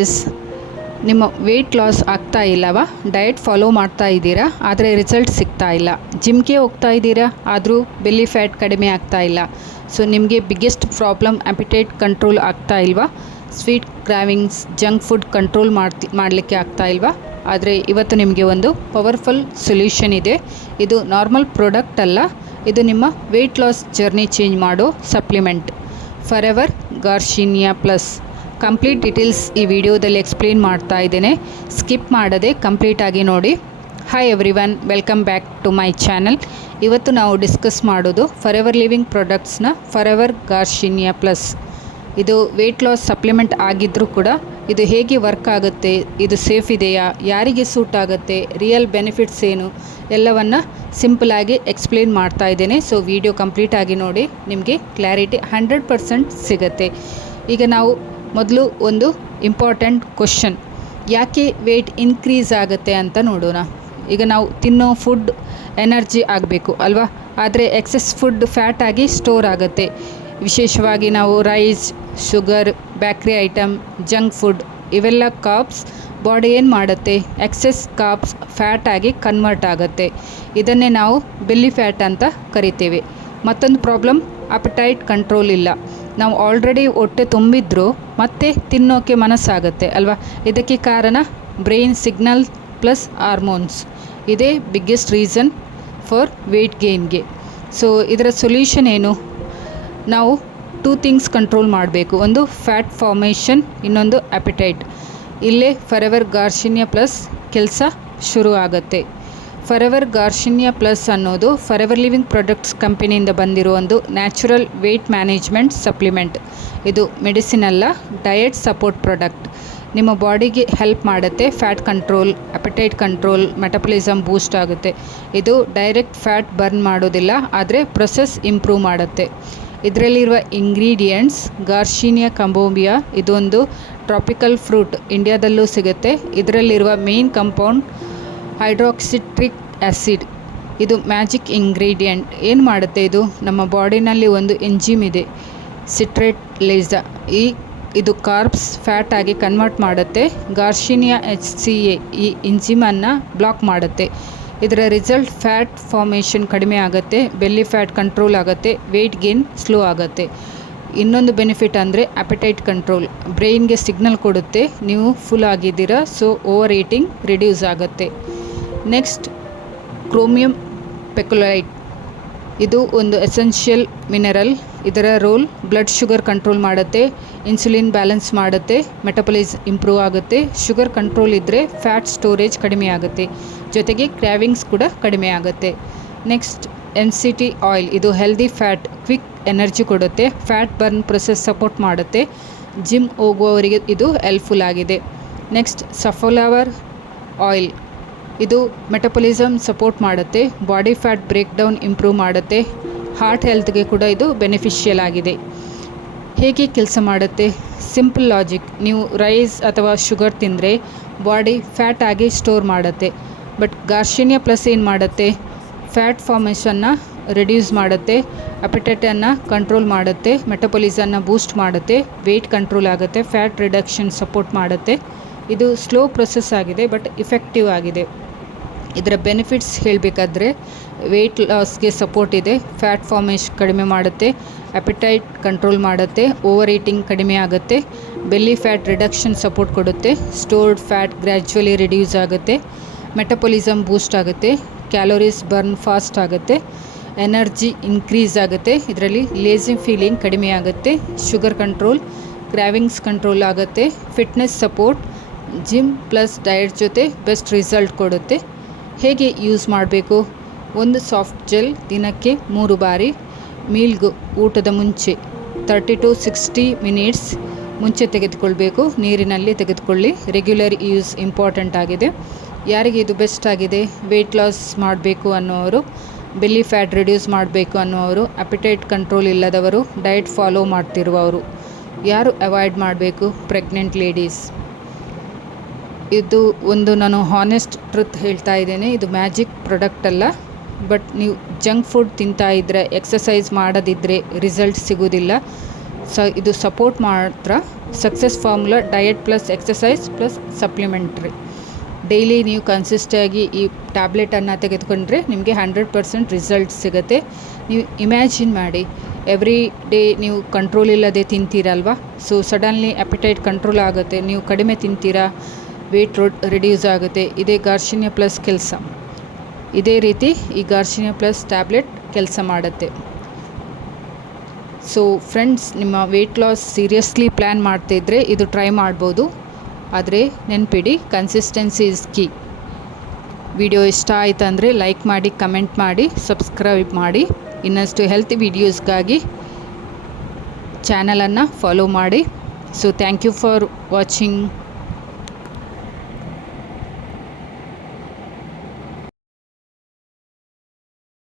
S ನಿಮ್ಮ weight loss ಆಗ್ತಾ ಇಲ್ಲವಾ? ಡಯಟ್ ಫಾಲೋ ಮಾಡ್ತಾ ಇದ್ದೀರಾ, ಆದರೆ ರಿಸಲ್ಟ್ ಸಿಗ್ತಾ ಇಲ್ಲ. ಜಿಮ್ಗೆ ಹೋಗ್ತಾ ಇದ್ದೀರಾ, ಆದರೂ ಬೆಲ್ಲಿ ಫ್ಯಾಟ್ ಕಡಿಮೆ ಆಗ್ತಾ ಇಲ್ಲ. ಸೊ ನಿಮಗೆ ಬಿಗ್ಗೆಸ್ಟ್ ಪ್ರಾಬ್ಲಮ್ ಅಪಿಟೈಟ್ ಕಂಟ್ರೋಲ್ ಆಗ್ತಾ ಇಲ್ವಾ? ಸ್ವೀಟ್ ಕ್ರಾವಿಂಗ್ಸ್, ಜಂಕ್ ಫುಡ್ ಕಂಟ್ರೋಲ್ ಮಾಡಲಿಕ್ಕೆ ಆಗ್ತಾ ಇಲ್ವಾ? ಆದರೆ ಇವತ್ತು ನಿಮಗೆ ಒಂದು ಪವರ್ಫುಲ್ ಸೊಲ್ಯೂಷನ್ ಇದೆ. ಇದು ನಾರ್ಮಲ್ ಪ್ರಾಡಕ್ಟ್ ಅಲ್ಲ, ಇದು ನಿಮ್ಮ ವೆಯ್ಟ್ ಲಾಸ್ ಜರ್ನಿ ಚೇಂಜ್ ಮಾಡೋ supplement, Forever Garcinia Plus. Complete details ಈ ವಿಡಿಯೋದಲ್ಲಿ ಎಕ್ಸ್ಪ್ಲೇನ್ ಮಾಡ್ತಾ ಇದ್ದೇನೆ, ಸ್ಕಿಪ್ ಮಾಡದೆ ಕಂಪ್ಲೀಟಾಗಿ ನೋಡಿ. Hi everyone, welcome back to my channel. ಇವತ್ತು ನಾವು ಡಿಸ್ಕಸ್ ಮಾಡೋದು ಫಾರೆವರ್ ಲಿವಿಂಗ್ ಪ್ರಾಡಕ್ಟ್ಸ್ನ ಫಾರೆವರ್ ಗಾರ್ಸಿನಿಯಾ ಪ್ಲಸ್. ಇದು ವೆಯ್ಟ್ ಲಾಸ್ ಸಪ್ಲಿಮೆಂಟ್ ಆಗಿದ್ದರೂ ಕೂಡ ಇದು ಹೇಗೆ ವರ್ಕ್ ಆಗುತ್ತೆ, ಇದು ಸೇಫ್ ಇದೆಯಾ, ಯಾರಿಗೆ ಸೂಟ್ ಆಗುತ್ತೆ, ರಿಯಲ್ ಬೆನಿಫಿಟ್ಸ್ ಏನು, ಎಲ್ಲವನ್ನು ಸಿಂಪಲಾಗಿ ಎಕ್ಸ್ಪ್ಲೇನ್ ಮಾಡ್ತಾ ಇದ್ದೇನೆ. ಸೊ ವಿಡಿಯೋ ಕಂಪ್ಲೀಟಾಗಿ ನೋಡಿ, ನಿಮಗೆ ಕ್ಲಾರಿಟಿ 100% ಸಿಗುತ್ತೆ. ಈಗ ನಾವು ಮೊದಲು ಒಂದು ಇಂಪಾರ್ಟೆಂಟ್ ಕ್ವಶನ್, ಯಾಕೆ ವೆಯ್ಟ್ ಇನ್ಕ್ರೀಸ್ ಆಗುತ್ತೆ ಅಂತ ನೋಡೋಣ. ಈಗ ನಾವು ತಿನ್ನೋ ಫುಡ್ ಎನರ್ಜಿ ಆಗಬೇಕು ಅಲ್ವಾ, ಆದರೆ ಎಕ್ಸೆಸ್ ಫುಡ್ ಫ್ಯಾಟ್ ಆಗಿ ಸ್ಟೋರ್ ಆಗುತ್ತೆ. ವಿಶೇಷವಾಗಿ ನಾವು rice, sugar, bakery item, junk food ಇವೆಲ್ಲ ಕಾರ್ಬ್ಸ್ ಬಾಡಿ ಏನು ಮಾಡುತ್ತೆ, ಎಕ್ಸೆಸ್ ಕಾರ್ಬ್ಸ್ ಫ್ಯಾಟ್ ಆಗಿ ಕನ್ವರ್ಟ್ ಆಗುತ್ತೆ. ಇದನ್ನೇ ನಾವು ಬೆಲ್ಲಿ ಫ್ಯಾಟ್ ಅಂತ ಕರಿತೇವೆ. ಮತ್ತೊಂದು ಪ್ರಾಬ್ಲಮ್, ಅಪಟೈಟ್ ಕಂಟ್ರೋಲ್ ಇಲ್ಲ. ನಾವು ಆಲ್ರೆಡಿ ಹೊಟ್ಟೆ ತುಂಬಿದ್ರೂ ಮತ್ತೆ ತಿನ್ನೋಕ್ಕೆ ಮನಸ್ಸಾಗುತ್ತೆ ಅಲ್ವಾ. ಇದಕ್ಕೆ ಕಾರಣ ಬ್ರೈನ್ ಸಿಗ್ನಲ್ ಪ್ಲಸ್ ಹಾರ್ಮೋನ್ಸ್. ಇದೇ ಬಿಗ್ಗೆಸ್ಟ್ ರೀಸನ್ ಫಾರ್ ವೆಯ್ಟ್ ಗೇನ್ಗೆ. ಸೊ ಇದರ ಸೊಲ್ಯೂಷನ್ ಏನು? ನಾವು 2 ಥಿಂಗ್ಸ್ ಕಂಟ್ರೋಲ್ ಮಾಡಬೇಕು. ಒಂದು ಫ್ಯಾಟ್ ಫಾರ್ಮೇಷನ್, ಇನ್ನೊಂದು ಅಪಿಟೈಟ್. ಇಲ್ಲೇ ಫಾರೆವರ್ ಗಾರ್ಸಿನಿಯಾ ಪ್ಲಸ್ ಕೆಲಸ ಶುರು ಆಗುತ್ತೆ. ಫಾರೆವರ್ ಗಾರ್ಸಿನಿಯಾ ಪ್ಲಸ್ ಅನ್ನೋದು ಫಾರೆವರ್ ಲಿವಿಂಗ್ ಪ್ರಾಡಕ್ಟ್ಸ್ ಕಂಪನಿಯಿಂದ ಬಂದಿರೋ ಒಂದು ನ್ಯಾಚುರಲ್ ವೆಯ್ಟ್ ಮ್ಯಾನೇಜ್ಮೆಂಟ್ ಸಪ್ಲಿಮೆಂಟ್. ಇದು ಮೆಡಿಸಿನ್ ಅಲ್ಲ, ಡಯಟ್ ಸಪೋರ್ಟ್ ಪ್ರಾಡಕ್ಟ್. ನಿಮ್ಮ ಬಾಡಿಗೆ ಹೆಲ್ಪ್ ಮಾಡುತ್ತೆ, fat control, appetite control, metabolism boost ಆಗುತ್ತೆ. ಇದು ಡೈರೆಕ್ಟ್ ಫ್ಯಾಟ್ ಬರ್ನ್ ಮಾಡೋದಿಲ್ಲ, ಆದರೆ ಪ್ರೊಸೆಸ್ ಇಂಪ್ರೂವ್ ಮಾಡುತ್ತೆ. ಇದರಲ್ಲಿರುವ ಇಂಗ್ರೀಡಿಯೆಂಟ್ಸ್ ಗಾರ್ಸಿನಿಯಾ ಕಂಬೋಬಿಯಾ, ಇದೊಂದು ಟ್ರಾಪಿಕಲ್ ಫ್ರೂಟ್, ಇಂಡಿಯಾದಲ್ಲೂ ಸಿಗುತ್ತೆ. ಇದರಲ್ಲಿರುವ ಮೇನ್ ಕಂಪೌಂಡ್ ಹೈಡ್ರಾಕ್ಸಿಟ್ರಿಕ್ ಆ್ಯಸಿಡ್. ಇದು ಮ್ಯಾಜಿಕ್ ಇಂಗ್ರೀಡಿಯೆಂಟ್. ಏನು ಮಾಡುತ್ತೆ ಇದು? ನಮ್ಮ ಬಾಡಿನಲ್ಲಿ ಒಂದು ಎಂಜಿಮ್ ಇದೆ, ಸಿಟ್ರೇಟ್ ಲೇಸಾ. ಇದು ಕಾರ್ಬ್ಸ್ ಫ್ಯಾಟ್ ಆಗಿ ಕನ್ವರ್ಟ್ ಮಾಡುತ್ತೆ. ಗಾರ್ಸಿನಿಯಾ HCA ಈ ಎಂಜಿಮನ್ನು ಬ್ಲಾಕ್ ಮಾಡುತ್ತೆ. ಇದರ ರಿಸಲ್ಟ್ ಫ್ಯಾಟ್ ಫಾರ್ಮೇಷನ್ ಕಡಿಮೆ ಆಗುತ್ತೆ, ಬೆಲ್ಲಿ ಫ್ಯಾಟ್ ಕಂಟ್ರೋಲ್ ಆಗುತ್ತೆ, ವೆಯ್ಟ್ ಗೇನ್ ಸ್ಲೋ ಆಗುತ್ತೆ. ಇನ್ನೊಂದು ಬೆನಿಫಿಟ್ ಅಂದರೆ ಅಪಟೈಟ್ ಕಂಟ್ರೋಲ್. ಬ್ರೈನ್ಗೆ ಸಿಗ್ನಲ್ ಕೊಡುತ್ತೆ, ನೀವು ಫುಲ್ ಆಗಿದ್ದೀರಾ, ಸೊ ಓವರ್ ಈಟಿಂಗ್ ರಿಡ್ಯೂಸ್ ಆಗುತ್ತೆ. Next, chromium picolinate. ಇದು ಒಂದು ಎಸೆನ್ಷಿಯಲ್ ಮಿನರಲ್. ಇದರ ರೋಲ್ ಬ್ಲಡ್ ಶುಗರ್ ಕಂಟ್ರೋಲ್ ಮಾಡುತ್ತೆ, ಇನ್ಸುಲಿನ್ ಬ್ಯಾಲೆನ್ಸ್ ಮಾಡುತ್ತೆ, ಮೆಟಬಲಿಸಮ್ ಇಂಪ್ರೂವ್ ಆಗುತ್ತೆ. ಶುಗರ್ ಕಂಟ್ರೋಲ್ ಇದ್ದರೆ ಫ್ಯಾಟ್ ಸ್ಟೋರೇಜ್ ಕಡಿಮೆ ಆಗುತ್ತೆ, ಜೊತೆಗೆ ಕ್ರ್ಯಾವಿಂಗ್ಸ್ ಕೂಡ ಕಡಿಮೆ ಆಗುತ್ತೆ. Next, MCT oil. ಇದು ಹೆಲ್ದಿ ಫ್ಯಾಟ್, ಕ್ವಿಕ್ ಎನರ್ಜಿ ಕೊಡುತ್ತೆ, ಫ್ಯಾಟ್ ಬರ್ನ್ ಪ್ರೊಸೆಸ್ ಸಪೋರ್ಟ್ ಮಾಡುತ್ತೆ. ಜಿಮ್ ಹೋಗುವವರಿಗೆ ಇದು ಹೆಲ್ಪ್ಫುಲ್ ಆಗಿದೆ. Next, safflower oil. ಇದು ಮೆಟಬಲಿಸಮ್ ಸಪೋರ್ಟ್ ಮಾಡುತ್ತೆ, body fat break down improve ಮಾಡುತ್ತೆ, ಹಾರ್ಟ್ ಹೆಲ್ತ್ಗೆ ಕೂಡ ಇದು ಬೆನಿಫಿಷಿಯಲ್ ಆಗಿದೆ. ಹೇಗೆ ಕೆಲಸ ಮಾಡುತ್ತೆ? Simple logic. ನೀವು ರೈಸ್ ಅಥವಾ ಶುಗರ್ ತಿಂದರೆ ಬಾಡಿ ಫ್ಯಾಟ್ ಆಗಿ ಸ್ಟೋರ್ ಮಾಡುತ್ತೆ. ಬಟ್ ಗಾರ್ಸಿನಿಯಾ ಪ್ಲಸ್ ಏನು ಮಾಡುತ್ತೆ? ಫ್ಯಾಟ್ ಫಾರ್ಮೇಷನ್ನ ರಿಡ್ಯೂಸ್ ಮಾಡುತ್ತೆ, ಅಪಟೈಟನ್ನು ಕಂಟ್ರೋಲ್ ಮಾಡುತ್ತೆ, ಮೆಟಬಲಿಸಮ್ನ ಬೂಸ್ಟ್ ಮಾಡುತ್ತೆ, ವೆಯ್ಟ್ ಕಂಟ್ರೋಲ್ ಆಗುತ್ತೆ, ಫ್ಯಾಟ್ ರಿಡಕ್ಷನ್ ಸಪೋರ್ಟ್ ಮಾಡುತ್ತೆ. ಇದು ಸ್ಲೋ ಪ್ರೊಸೆಸ್ ಆಗಿದೆ, ಬಟ್ ಇಫೆಕ್ಟಿವ್ ಆಗಿದೆ. ಇದರ ಬೆನಿಫಿಟ್ಸ್ ಹೇಳಬೇಕಾದ್ರೆ, ವೆಯ್ಟ್ ಲಾಸ್ಗೆ ಸಪೋರ್ಟ್ ಇದೆ, ಫ್ಯಾಟ್ ಫಾರ್ಮೇಷನ್ ಕಡಿಮೆ ಮಾಡುತ್ತೆ, ಅಪಟೈಟ್ ಕಂಟ್ರೋಲ್ ಮಾಡುತ್ತೆ, ಓವರ್ ಈಟಿಂಗ್ ಕಡಿಮೆ ಆಗುತ್ತೆ, ಬೆಲ್ಲಿ ಫ್ಯಾಟ್ ರಿಡಕ್ಷನ್ ಸಪೋರ್ಟ್ ಕೊಡುತ್ತೆ, ಸ್ಟೋರ್ಡ್ ಫ್ಯಾಟ್ ಗ್ರ್ಯಾಜುವಲಿ ರಿಡ್ಯೂಸ್ ಆಗುತ್ತೆ, ಮೆಟಬಲಿಸಮ್ ಬೂಸ್ಟ್ ಆಗುತ್ತೆ, ಕ್ಯಾಲೋರೀಸ್ ಬರ್ನ್ ಫಾಸ್ಟ್ ಆಗುತ್ತೆ, ಎನರ್ಜಿ ಇನ್ಕ್ರೀಸ್ ಆಗುತ್ತೆ. ಇದರಲ್ಲಿ ಲೇಜಿ ಫೀಲಿಂಗ್ ಕಡಿಮೆ ಆಗುತ್ತೆ, ಶುಗರ್ ಕಂಟ್ರೋಲ್, ಕ್ರ್ಯಾವಿಂಗ್ಸ್ ಕಂಟ್ರೋಲ್ ಆಗುತ್ತೆ, fitness support, gym plus diet ಜೊತೆ ಬೆಸ್ಟ್ ರಿಸಲ್ಟ್ ಕೊಡುತ್ತೆ. ಹೇಗೆ ಯೂಸ್ ಮಾಡಬೇಕು? ಒಂದು ಸಾಫ್ಟ್ ಜೆಲ್ ದಿನಕ್ಕೆ 3 ಬಾರಿ, ಮೀಲ್ಗೂ ಊಟದ ಮುಂಚೆ 30 to 60 ಮಿನಿಟ್ಸ್ ಮುಂಚೆ ತೆಗೆದುಕೊಳ್ಬೇಕು. ನೀರಿನಲ್ಲಿ ತೆಗೆದುಕೊಳ್ಳಿ. ರೆಗ್ಯುಲರ್ ಯೂಸ್ ಇಂಪಾರ್ಟೆಂಟ್ ಆಗಿದೆ. ಯಾರಿಗೆ ಇದು ಬೆಸ್ಟ್ ಆಗಿದೆ? ವೆಯ್ಟ್ ಲಾಸ್ ಮಾಡಬೇಕು ಅನ್ನೋರು, ಬೆಲ್ಲಿ ಫ್ಯಾಟ್ ರಿಡ್ಯೂಸ್ ಮಾಡಬೇಕು ಅನ್ನೋರು, ಅಪಿಟೈಟ್ ಕಂಟ್ರೋಲ್ ಇಲ್ಲದವರು, ಡಯಟ್ ಫಾಲೋ ಮಾಡ್ತಿರುವವರು. ಯಾರು ಅವಾಯ್ಡ್ ಮಾಡಬೇಕು? Pregnant ladies. ಇದು ಒಂದು ನಾನು ಹಾನೆಸ್ಟ್ ಟ್ರುತ್ ಹೇಳ್ತಾ ಇದ್ದೇನೆ, ಇದು ಮ್ಯಾಜಿಕ್ ಪ್ರಾಡಕ್ಟ್ ಅಲ್ಲ. ಬಟ್ ನೀವು ಜಂಕ್ ಫುಡ್ ತಿಂತಾ ಇದ್ದರೆ, ಎಕ್ಸಸೈಸ್ ಮಾಡದಿದ್ದರೆ ರಿಸಲ್ಟ್ ಸಿಗೋದಿಲ್ಲ. ಇದು ಸಪೋರ್ಟ್ ಮಾತ್ರ. Success formula diet plus exercise plus supplementary. Daily ನೀವು ಕನ್ಸಿಸ್ಟಾಗಿ ಈ ಟ್ಯಾಬ್ಲೆಟನ್ನು ತೆಗೆದುಕೊಂಡ್ರೆ ನಿಮಗೆ 100% ರಿಸಲ್ಟ್ ಸಿಗುತ್ತೆ. ನೀವು ಇಮ್ಯಾಜಿನ್ ಮಾಡಿ, ಎವ್ರಿ ಡೇ ನೀವು ಕಂಟ್ರೋಲ್ ಇಲ್ಲದೆ ತಿಂತೀರಲ್ವ, ಸೊ ಸಡನ್ಲಿ ಅಪಿಟೈಟ್ ಕಂಟ್ರೋಲ್ ಆಗುತ್ತೆ, ನೀವು ಕಡಿಮೆ ತಿಂತೀರಾ, ವೆಯ್ಟ್ ರಿಡ್ಯೂಸ್ ಆಗುತ್ತೆ. ಇದೇ ಗಾರ್ಸಿನಿಯಾ ಪ್ಲಸ್ ಕೆಲಸ. ಇದೇ ರೀತಿ ಈ ಗಾರ್ಸಿನಿಯಾ ಪ್ಲಸ್ ಟ್ಯಾಬ್ಲೆಟ್ ಕೆಲಸ ಮಾಡುತ್ತೆ. ಸೊ ಫ್ರೆಂಡ್ಸ್, ನಿಮ್ಮ ವೆಯ್ಟ್ ಲಾಸ್ ಸೀರಿಯಸ್ಲಿ ಪ್ಲ್ಯಾನ್ ಮಾಡ್ತಿದ್ರೆ ಇದು ಟ್ರೈ ಮಾಡ್ಬೋದು. ಆದರೆ ನೆನಪಿಡಿ, ಕನ್ಸಿಸ್ಟೆನ್ಸಿ ಇಸ್ ಕೀ. ವಿಡಿಯೋ ಇಷ್ಟ ಆಯ್ತಂದರೆ ಲೈಕ್ ಮಾಡಿ, ಕಮೆಂಟ್ ಮಾಡಿ, ಸಬ್ಸ್ಕ್ರೈಬ್ ಮಾಡಿ. ಇನ್ನಷ್ಟು ಹೆಲ್ತ್ ವೀಡಿಯೋಸ್ಗಾಗಿ ಚಾನಲನ್ನು ಫಾಲೋ ಮಾಡಿ. So thank you for watching.